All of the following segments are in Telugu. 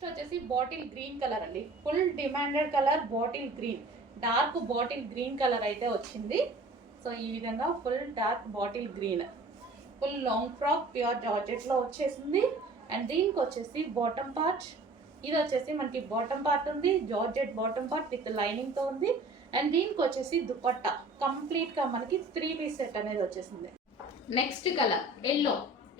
నెక్స్ట్ వచ్చేసి బాటిల్ గ్రీన్ కలర్ అండి. Full demanded colour bottle green, dark bottle green colour అయితే వచ్చింది. సో ఈ విధంగా full dark bottle green, full long frock pure georgette లో వచ్చేసింది. అండ్ దీనికి వచ్చేసి బాటమ్ పార్ట్, ఇది వచ్చేసి మనకి బాటమ్ పార్ట్ ఉంది, georgette bottom part with lining తో ఉంది. అండ్ దీనికి వచ్చేసి దుపట్టా కంప్లీట్ గా మనకి 3 పీస్ సెట్ అనేది వచ్చేసింది. Next colour yellow,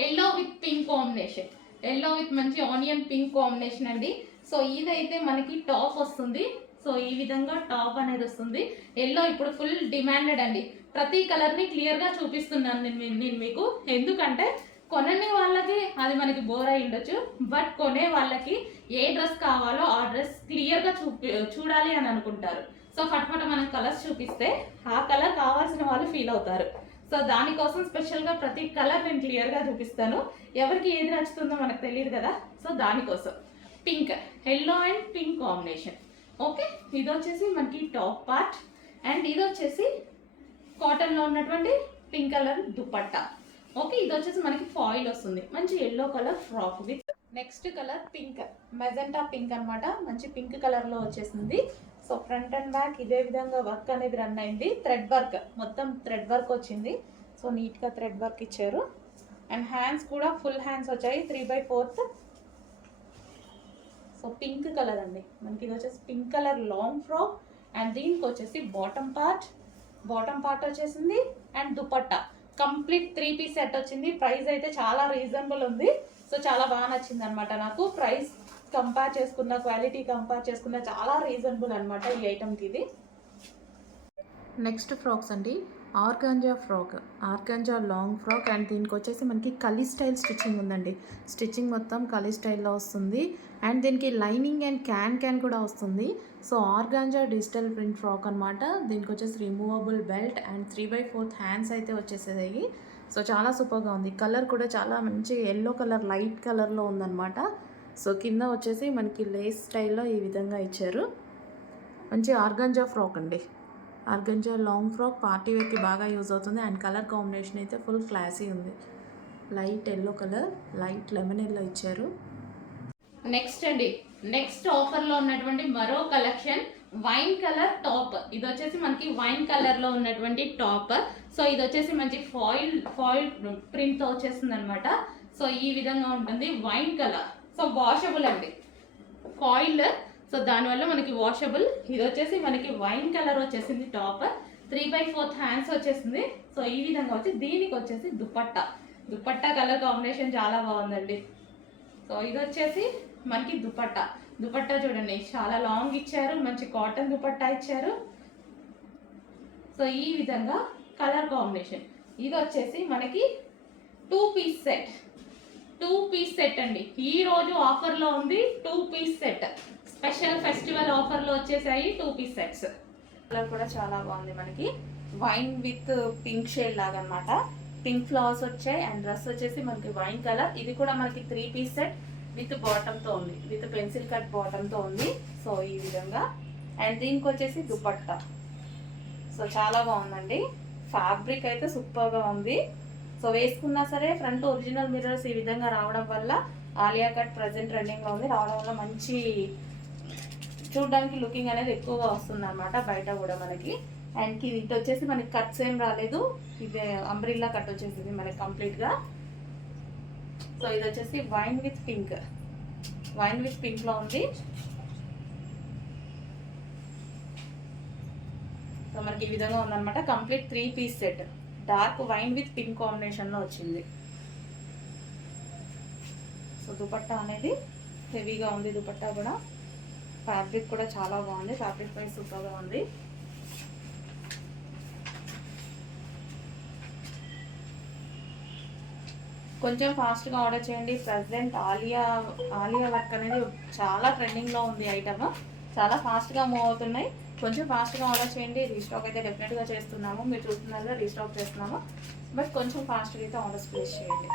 yellow with pink combination, yellow with మంచి ఆనియన్ పింక్ కాంబినేషన్ అండి. సో ఇదైతే మనకి టాప్ వస్తుంది. సో ఈ విధంగా టాప్ అనేది వస్తుంది. ఎల్లో ఇప్పుడు ఫుల్ డిమాండెడ్ అండి. ప్రతి కలర్ ని క్లియర్ గా చూపిస్తున్నాను నేను మీకు, ఎందుకంటే కొనని వాళ్ళకి అది మనకి బోర్ అయి ఉండొచ్చు, బట్ కొనే వాళ్ళకి ఏ డ్రెస్ కావాలో ఆ డ్రెస్ క్లియర్ గా చూడాలి అని అనుకుంటారు. సో ఫట్ఫట మనం కలర్స్ చూపిస్తే ఆ కలర్ కావాల్సిన వాళ్ళు ఫీల్ అవుతారు. సో దానికోసం స్పెషల్గా ప్రతి కలర్ నేను క్లియర్గా చూపిస్తాను. ఎవరికి ఏది నచ్చుతుందో మనకు తెలియదు కదా, సో దానికోసం pink, yellow and pink combination. Okay, ఇది వచ్చేసి మనకి టాప్ పార్ట్. అండ్ ఇది వచ్చేసి కాటన్లో ఉన్నటువంటి పింక్ కలర్ దుపట్టా. ఓకే, ఇది వచ్చేసి మనకి ఫాయిల్ వస్తుంది, మంచి yellow colour frock with next colour pink, magenta pink అనమాట. మంచి పింక్ కలర్లో వచ్చేసింది. సో ఫ్రంట్ అండ్ బ్యాక్ ఇదే విధంగా వర్క్ అనేది రన్ అయింది. థ్రెడ్ వర్క్, మొత్తం థ్రెడ్ వర్క్ వచ్చింది. సో నీట్గా థ్రెడ్ వర్క్ ఇచ్చారు. అండ్ హ్యాండ్స్ కూడా ఫుల్ హ్యాండ్స్ వచ్చాయి, 3/4. సో పింక్ కలర్ అండి మనకి, ఇది వచ్చేసి pink colour long frock. And దీనికి వచ్చేసి బాటమ్ పార్ట్ వచ్చేసింది. And dupatta complete 3 piece set వచ్చింది. ప్రైస్ అయితే చాలా రీజనబుల్ ఉంది. సో చాలా బాగా నచ్చింది అనమాట నాకు. ప్రైస్ కంపేర్ చేసుకున్న, క్వాలిటీ కంపేర్ చేసుకున్న చాలా రీజనబుల్ అనమాట ఈ ఐటమ్కి ఇది. నెక్స్ట్ ఫ్రాక్స్ అండి, organza frock, organza long frock. And దీనికి వచ్చేసి మనకి కలీ స్టైల్ స్టిచ్చింగ్ ఉందండి. స్టిచ్చింగ్ మొత్తం కలీ స్టైల్లో వస్తుంది. అండ్ దీనికి లైనింగ్ అండ్ క్యాన్ కూడా వస్తుంది. So organza digital print frock అనమాట. దీనికి వచ్చేసి రిమూవబుల్ బెల్ట్ అండ్ 3/4 హ్యాండ్స్ అయితే వచ్చేసేది. సో చాలా సూపర్గా ఉంది. కలర్ కూడా చాలా మంచి ఎల్లో కలర్, లైట్ కలర్లో ఉందన్నమాట. సో కింద వచ్చేసి మనకి లేస్ స్టైల్లో ఈ విధంగా ఇచ్చారు. మంచి ఆర్గాంజా ఫ్రాక్ అండి, ఆర్గాంజా లాంగ్ ఫ్రాక్. పార్టీ వేర్కి బాగా యూజ్ అవుతుంది. అండ్ కలర్ కాంబినేషన్ అయితే ఫుల్ క్లాసీ ఉంది. Light yellow colour, light lemon yellow ఇచ్చారు. నెక్స్ట్ అండి, నెక్స్ట్ ఆఫర్లో ఉన్నటువంటి మరో కలెక్షన్ వైన్ కలర్ టాప్. ఇది వచ్చేసి మనకి వైన్ కలర్లో ఉన్నటువంటి టాప్. సో ఇది వచ్చేసి మంచి ఫాయిల్ ప్రింట్తో వచ్చేస్తుంది అనమాట. సో ఈ విధంగా ఉంటుంది వైన్ కలర్. సో వాషబుల్ అండి, ఫాయిల్. సో దానివల్ల మనకి వాషబుల్. ఇది వచ్చేసి మనకి వైన్ కలర్ వచ్చేసింది టాప్, 3/4 హ్యాండ్స్ వచ్చేసింది. సో ఈ విధంగా వచ్చి దీనికి వచ్చేసి దుపట్టా కలర్ కాంబినేషన్ చాలా బాగుందండి. సో ఇది వచ్చేసి మనకి దుపట్టా చూడండి, చాలా లాంగ్ ఇచ్చారు, మంచి కాటన్ దుపట్టా ఇచ్చారు. సో ఈ విధంగా కలర్ కాంబినేషన్. ఇది వచ్చేసి మనకి 2 పీస్ సెట్ అండి. ఈ రోజు ఆఫర్లో ఉంది 2 పీస్ సెట్. స్పెషల్ ఫెస్టివల్ ఆఫర్లో వచ్చేసాయి 2 పీస్ సెట్స్. కలర్ కూడా చాలా బాగుంది మనకి, వైన్ విత్ పింక్ షేడ్ లాగా అనమాట. పింక్ ఫ్లవర్స్ వచ్చాయి. అండ్ డ్రెస్ వచ్చేసి మనకి వైన్ కలర్. ఇది కూడా మనకి 3 పీస్ సెట్ విత్ బాటమ్తో ఉంది, విత్ పెన్సిల్ కట్ బాటమ్తో ఉంది. సో ఈ విధంగా. అండ్ దీనికి వచ్చేసి దుపట్టా. సో చాలా బాగుందండి, ఫ్యాబ్రిక్ అయితే సూపర్గా ఉంది. సో వేసుకున్నా సరే ఫ్రంట్ ఒరిజినల్ మిర్రర్స్ ఈ విధంగా రావడం వల్ల, ఆలియా కట్ ప్రజెంట్ ట్రెండింగ్లో ఉంది, రావడం వల్ల మంచి చూడడానికి లుకింగ్ అనేది ఎక్కువగా వస్తుంది అనమాట బయట కూడా మనకి. అండ్ ఇది వచ్చేసి మనకి కట్స్ ఏం రాలేదు, ఇది అంబ్రిల్లా కట్ వచ్చేసింది మనకి కంప్లీట్గా. సో ఇది వచ్చేసి వైన్ విత్ పింక్లో ఉంది. సో మనకి ఈ విధంగా ఉందన్నమాట. Complete 3 piece set, dark wine with pink కాంబినేషన్లో వచ్చింది. సో దుపట్టా అనేది హెవీగా ఉంది. దుపట్టా కూడా ఫ్యాబ్రిక్ కూడా చాలా బాగుంది, ఫ్యాబ్రిక్ ప్రైస్ సూపర్గా ఉంది. కొంచెం ఫాస్ట్గా ఆర్డర్ చేయండి. ప్రజెంట్ ఆలియా వర్క్ అనేది చాలా ట్రెండింగ్లో ఉంది ఐటమ్. చాలా ఫాస్ట్గా మూవ్ అవుతున్నాయి. కొంచెం ఫాస్ట్గా ఆర్డర్ చేయండి. రీస్టాక్ అయితే డెఫినెట్గా చేస్తున్నాము, మీరు చూస్తున్నారు రీస్టాక్ చేస్తున్నాము, బట్ కొంచెం ఫాస్ట్గా అయితే ఆర్డర్స్ ప్లేస్ చేయండి.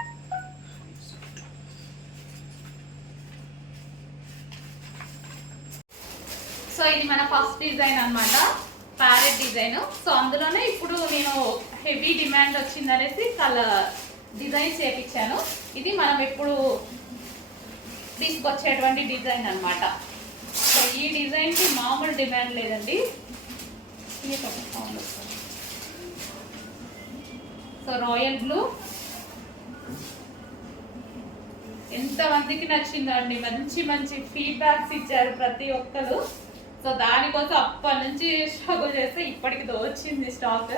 సో ఇది మన ఫస్ట్ డిజైన్ అనమాట, ప్యారెట్ డిజైన్. సో అందులోనే ఇప్పుడు నేను హెవీ డిమాండ్ వచ్చిందనేసి కలర్ డిజైన్స్ చేయించాను. ఇది మనం ఎప్పుడు తీసుకొచ్చేటువంటి డిజైన్ అన్నమాట. సో ఈ డిజైన్కి మామూలు డిమాండ్ లేదండి. సో రాయల్ బ్లూ ఎంతమందికి నచ్చిందో అండి, మంచి మంచి ఫీడ్బ్యాక్స్ ఇచ్చారు ప్రతి ఒక్కరు. సో దానికోసం అప్పటి నుంచి స్ట్రగుల్ చేస్తే ఇప్పటికి వచ్చింది స్టాక్.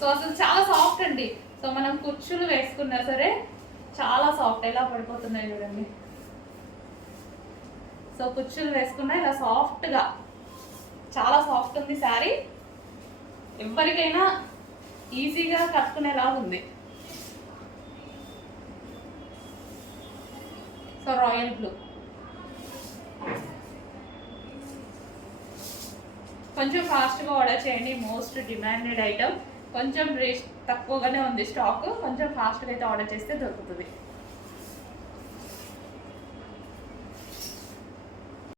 సో అసలు చాలా సాఫ్ట్ అండి. సో మనం కుర్చీలు వేసుకున్నా సరే చాలా సాఫ్ట్, ఎలా పడిపోతున్నాయి చూడండి. సో కుర్చీలు వేసుకున్నా ఇలా సాఫ్ట్గా చాలా సాఫ్ట్ ఉంది శారీ. ఎవరికైనా ఈజీగా కట్టుకునేలాగా ఉంది. సో రాయల్ బ్లూ కొంచెం ఫాస్ట్గా ఆర్డర్ చేయండి. Most demanded item. కొంచెం రేట్ తక్కువగానే ఉంది స్టాక్. కొంచెం ఫాస్ట్గా అయితే ఆర్డర్ చేస్తే దొరుకుతుంది.